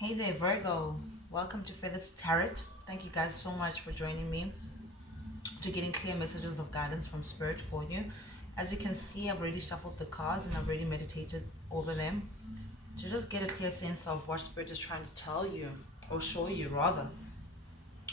Hey there, Virgo. Welcome to Feathers Tarot. Thank you guys so much for joining me to getting clear messages of guidance from Spirit for you. As you can see, I've already shuffled the cards and I've already meditated over them to just get a clear sense of what Spirit is trying to tell you, or show you rather.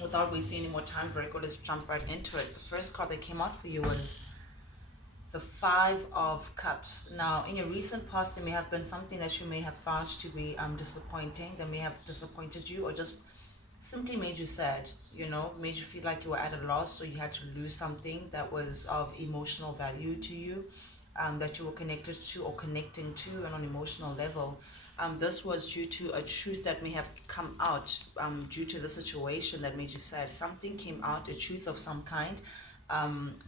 Without wasting any more time, Virgo, let's jump right into it. The first card that came out for you was the Five of Cups. Now, in your recent past, there may have been something that you may have found to be disappointing, that may have disappointed you, or just simply made you sad, made you feel like you were at a loss, so you had to lose something that was of emotional value to you, that you were connected to or connecting to on an emotional level. This was due to a truth that may have come out due to the situation that made you sad. Something came out, a truth of some kind,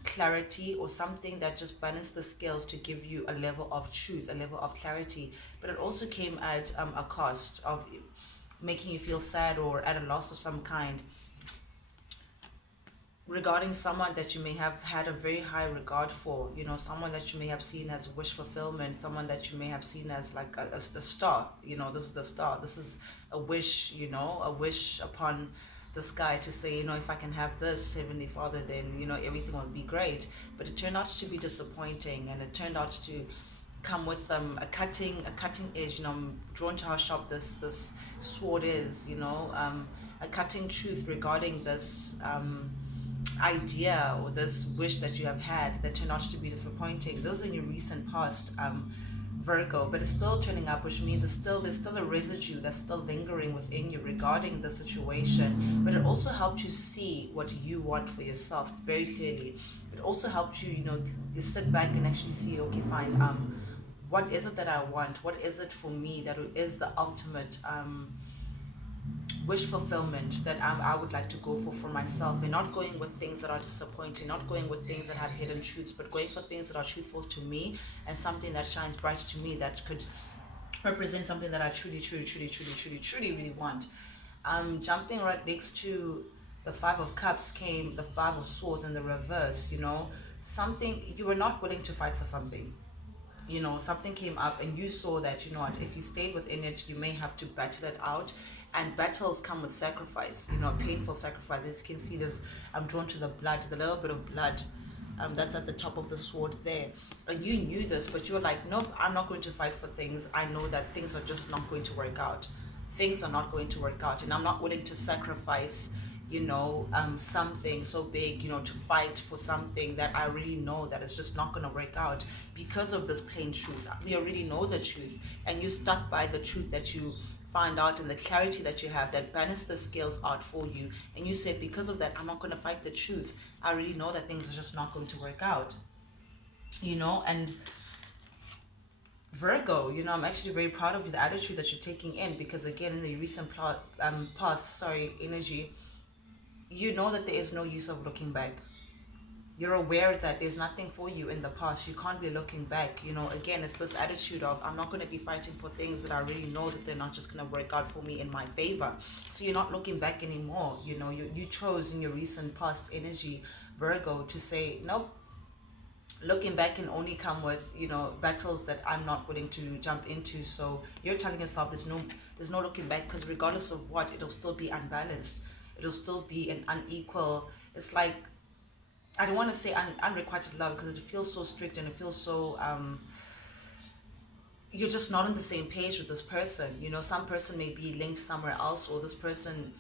clarity, or something that just balanced the scales to give you a level of truth, a level of clarity. But it also came at a cost of making you feel sad or at a loss of some kind regarding someone that you may have had a very high regard for, someone that you may have seen as wish fulfillment, someone that you may have seen as like a star. This is the star, this is a wish, a wish upon the sky to say, if I can have this, Heavenly Father, then everything will be great. But it turned out to be disappointing, and it turned out to come with a cutting edge. I'm drawn to how sharp this sword is, a cutting truth regarding this idea or this wish that you have had that turned out to be disappointing. Those are in your recent past, Virgo, but it's still turning up, which means there's still a residue that's still lingering within you regarding the situation. But it also helped you see what you want for yourself very clearly. It also helped you, you sit back and actually see, okay, fine, what is it that I want? What is it for me that is the ultimate wish fulfillment that I would like to go for myself, and not going with things that are disappointing, not going with things that have hidden truths, but going for things that are truthful to me, and something that shines bright to me that could represent something that I truly really want. Jumping right next to the Five of Cups came the Five of Swords in the reverse. Something you were not willing to fight for something. Something came up and you saw that, what, if you stayed within it, you may have to battle it out. And battles come with sacrifice, painful sacrifice. As you can see, I'm drawn to the blood, the little bit of blood that's at the top of the sword there. And you knew this, but you're like, nope, I'm not going to fight for things. I know that things are just not going to work out. Things are not going to work out, and I'm not willing to sacrifice something so big, to fight for something that I really know that it's just not going to work out because of this plain truth. We already know the truth, and you stuck by the truth that you find out, and the clarity that you have that balanced the scales out for you. And you said, because of that, I'm not going to fight the truth. I already know that things are just not going to work out, and Virgo, I'm actually very proud of you, the attitude that you're taking in, because again, in the recent past, energy, you know that there is no use of looking back. You're aware that there's nothing for you in the past. You can't be looking back. Again, it's this attitude of, I'm not going to be fighting for things that I really know that they're not just going to work out for me in my favor. So you're not looking back anymore. You chose in your recent past energy, Virgo, to say, nope, looking back can only come with, battles that I'm not willing to jump into. So you're telling yourself there's no looking back, because regardless of what, it'll still be unbalanced. It'll still be an unequal. It's like, I don't want to say unrequited love, because it feels so strict, and it feels so you're just not on the same page with this person. Some person may be linked somewhere else, or this person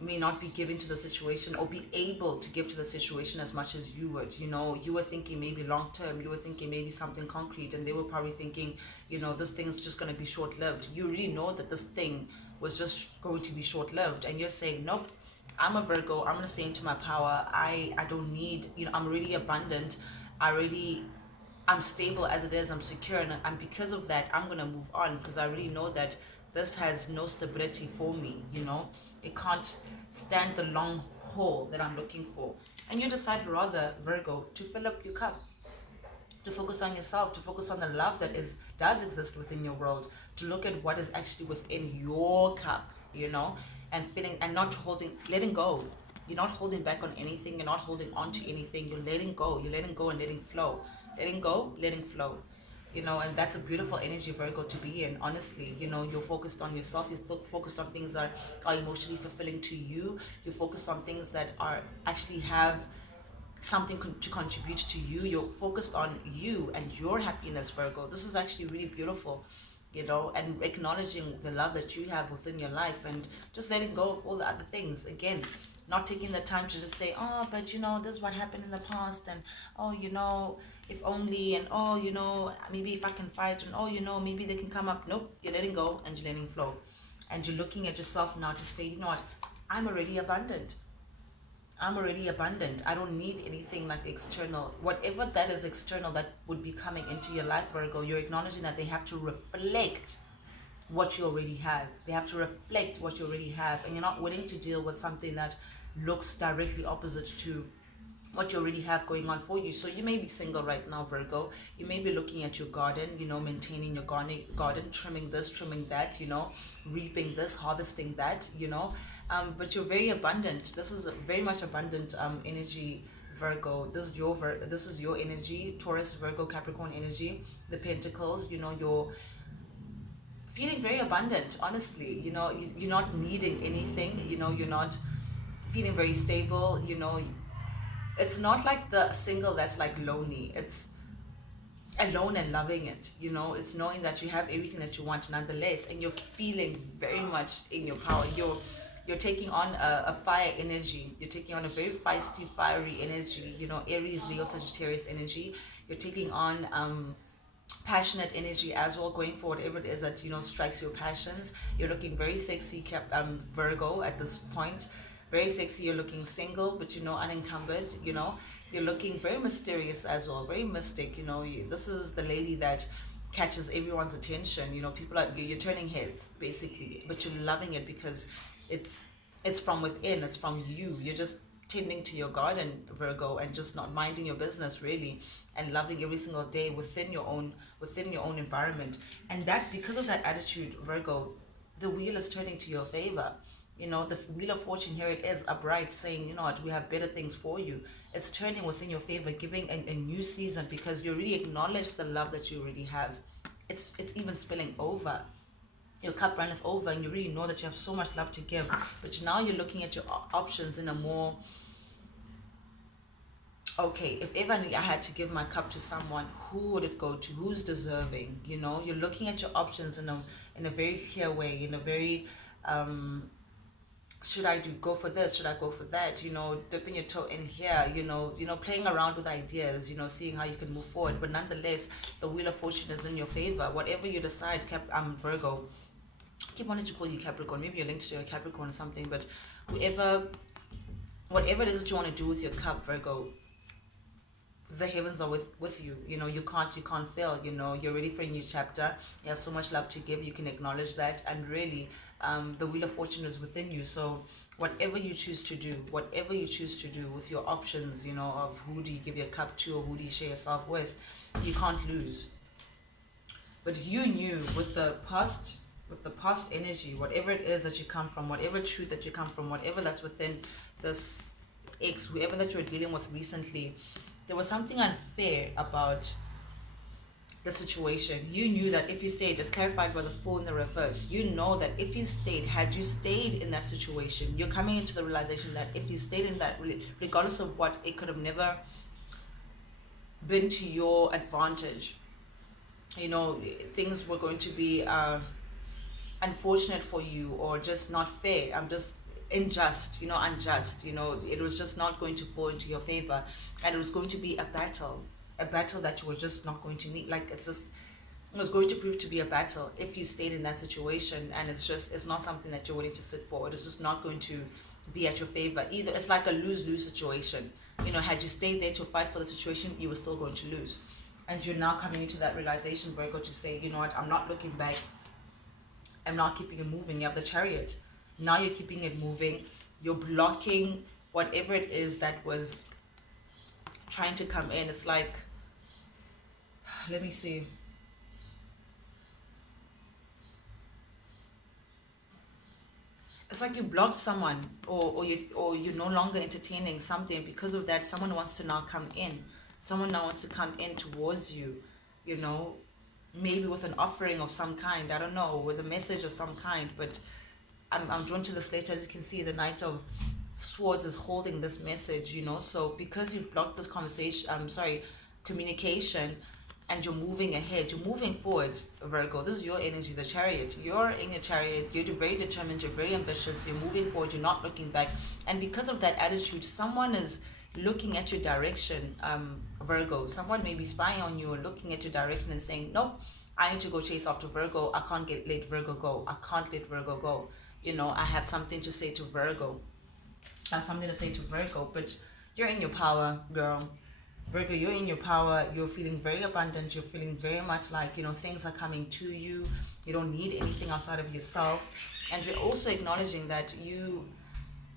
may not be given to the situation, or be able to give to the situation as much as you would. You were thinking maybe long term, you were thinking maybe something concrete, and they were probably thinking, this thing's just going to be short lived. You really know that this thing was just going to be short lived, and you're saying, nope, I'm a Virgo, I'm going to stay into my power. I don't need, I'm already abundant. I'm stable as it is, I'm secure, and because of that, I'm going to move on, because I already know that this has no stability for me. It can't stand the long haul that I'm looking for. And you decide rather, Virgo, to fill up your cup, to focus on yourself, to focus on the love that does exist within your world, to look at what is actually within your cup, and feeling, and not letting go. You're not holding back on anything, you're not holding on to anything, you're letting go and letting flow. Letting go, letting flow. And that's a beautiful energy, Virgo, to be in. Honestly, you're focused on yourself. You're still focused on things that are emotionally fulfilling to you. You're focused on things that are actually have something to contribute to you. You're focused on you and your happiness, Virgo. This is actually really beautiful, and acknowledging the love that you have within your life, and just letting go of all the other things. Again, not taking the time to just say, oh, but this is what happened in the past, and oh, if only, and oh, maybe if I can fight, and oh, maybe they can come up. Nope, you're letting go and you're letting flow. And you're looking at yourself now to say, you know what, I'm already abundant. I'm already abundant. I don't need anything like external. Whatever that is external that would be coming into your life, Virgo, you're acknowledging that they have to reflect what you already have. They have to reflect what you already have. And you're not willing to deal with something that looks directly opposite to what you already have going on for you. So you may be single right now, Virgo. You may be looking at your garden, maintaining your garden, trimming this, trimming that, reaping this, harvesting that, but you're very abundant. This is a very much abundant energy, Virgo. This is your energy, Taurus, Virgo, Capricorn energy, the Pentacles. You're feeling very abundant. Honestly, you're not needing anything. You're not feeling very stable. It's not like the single that's like lonely. It's alone and loving it. It's knowing that you have everything that you want nonetheless, and you're feeling very much in your power. You're taking on a fire energy. You're taking on a very feisty, fiery energy. Aries, Leo, Sagittarius energy. You're taking on passionate energy as well, going for whatever it is that strikes your passions. You're looking very sexy, Virgo, at this point. Very sexy. You're looking single, but unencumbered. You're looking very mysterious as well, very mystic. This is the lady that catches everyone's attention. People are, you're turning heads basically, but you're loving it because it's it's from within. It's from you. You're just tending to your garden, Virgo, and just not minding your business really, and loving every single day within your own environment. And that, because of that attitude, Virgo, the wheel is turning to your favor. The wheel of fortune, here it is upright, saying, you know what, we have better things for you. It's turning within your favor, giving a new season, because you really acknowledge the love that you already have. It's even spilling over. Your cup runneth over, and you really know that you have so much love to give. But now you're looking at your options in a more, okay, if ever I had to give my cup to someone, who would it go to? Who's deserving? You're looking at your options in a very clear way, in a very, should I go for this? Should I go for that? Dipping your toe in here, playing around with ideas, seeing how you can move forward. But nonetheless, the wheel of fortune is in your favor. Whatever you decide, Virgo, I keep wanting to call you Capricorn. Maybe you're linked to a Capricorn or something, but whatever it is that you want to do with your cup, Virgo, the heavens are with you. You can't fail. You're ready for a new chapter. You have so much love to give. You can acknowledge that, and really, the wheel of fortune is within you. So whatever you choose to do, with your options, of who do you give your cup to, or who do you share yourself with, you can't lose. But you knew with the past energy, whatever it is that you come from, whatever truth that you come from, whatever that's within this whoever that you're dealing with recently, there was something unfair about the situation. You knew that if you stayed, it's clarified by the Fool in the reverse. You know that if you stayed, had you stayed in that situation, you're coming into the realization that if you stayed in that, regardless of what, it could have never been to your advantage. Things were going to be unfortunate for you, or just not fair. I'm just unjust. It was just not going to fall into your favor, and it was going to be a battle that you were just not going to need. Like, it was going to prove to be a battle if you stayed in that situation, and it's not something that you're willing to sit for. It's just not going to be at your favor either. It's like a lose-lose situation. Had you stayed there to fight for the situation, you were still going to lose. And you're now coming into that realization, Virgo, to say, you know what, I'm not looking back. I'm not keeping it moving. You have the chariot. Now you're keeping it moving. You're blocking whatever it is that was trying to come in. It's like, let me see. It's like you blocked someone, or you're no longer entertaining something. Because of that, someone wants to now come in. Someone now wants to come in towards you, you know. maybe with an offering of some kind, I don't know, with a message of some kind. But I'm drawn to this later. As you can see, the Knight of Swords is holding this message, you know. So because you've blocked this conversation, communication, and you're moving ahead, you're moving forward, Virgo. This is your energy, the chariot. You're in a chariot, you're very determined, you're very ambitious, you're moving forward, you're not looking back. And because of that attitude, someone is looking at your direction, Virgo. Someone may be spying on you or looking at your direction and saying, nope, I need to go chase after Virgo. I can't let Virgo go. I can't let Virgo go. You know, I have something to say to Virgo. I have something to say to Virgo, but you're in your power, girl. Virgo, you're in your power. You're feeling very abundant. You're feeling very much like, you know, things are coming to you. You don't need anything outside of yourself. And you're also acknowledging that you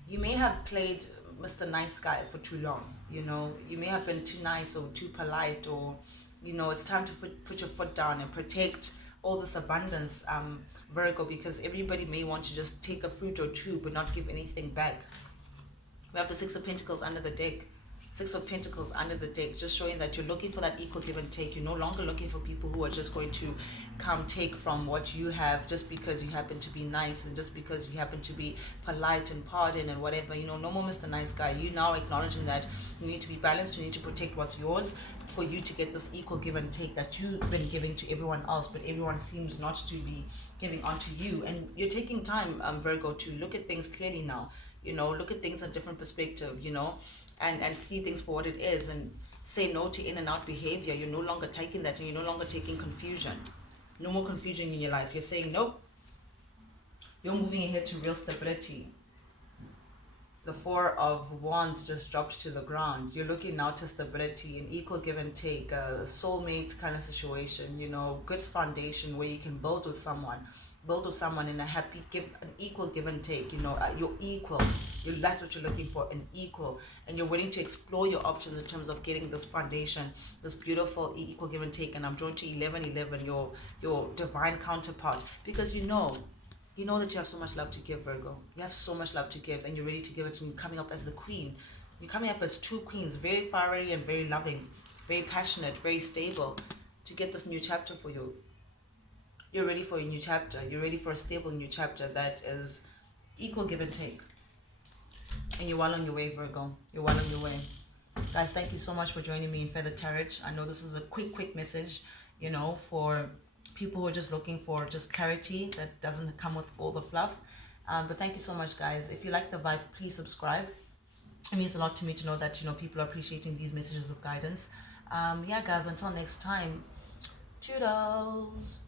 may have played Mr. Nice Guy for too long. You know, you may have been too nice or too polite, or, you know, it's time to put your foot down and protect all this abundance, Virgo, because everybody may want to just take a fruit or two but not give anything back. We have the Six of Pentacles under the deck. Six of Pentacles under the deck, just showing that you're looking for that equal give and take. You're no longer looking for people who are just going to come take from what you have just because you happen to be nice and just because you happen to be polite and pardon and whatever. You know, no more Mr. Nice Guy. You now acknowledging that you need to be balanced. You need to protect what's yours for you to get this equal give and take that you've been giving to everyone else, but everyone seems not to be giving onto you. And you're taking time, Virgo, to look at things clearly now. You know, look at things in a different perspective, you know, and see things for what it is, and say no to in and out behavior. You're no longer taking that, and you're no longer taking confusion. No more confusion in your life. You're saying nope. You're moving ahead to real stability. The Four of Wands just dropped to the ground. You're looking now to stability, an equal give and take, a soulmate kind of situation, you know, good foundation where you can build with someone. Build with someone in a happy, an equal give and take, you know, you're equal. That's what you're looking for, an equal. And you're willing to explore your options in terms of getting this foundation, this beautiful equal give and take. And I'm drawn to 1111, your divine counterpart, because you know that you have so much love to give, Virgo. You have so much love to give, and you're ready to give it, and you're coming up as the queen. You're coming up as two queens, very fiery and very loving, very passionate, very stable, to get this new chapter for you. You're ready for a new chapter. You're ready for a stable new chapter that is equal give and take. And you're well on your way, Virgo. You're well on your way. Guys, thank you so much for joining me in Feather Tarot. I know this is a quick message, you know, for people who are just looking for just clarity that doesn't come with all the fluff. But thank you so much, guys. If you like the vibe, please subscribe. It means a lot to me to know that, you know, people are appreciating these messages of guidance. Yeah, guys, until next time, toodles.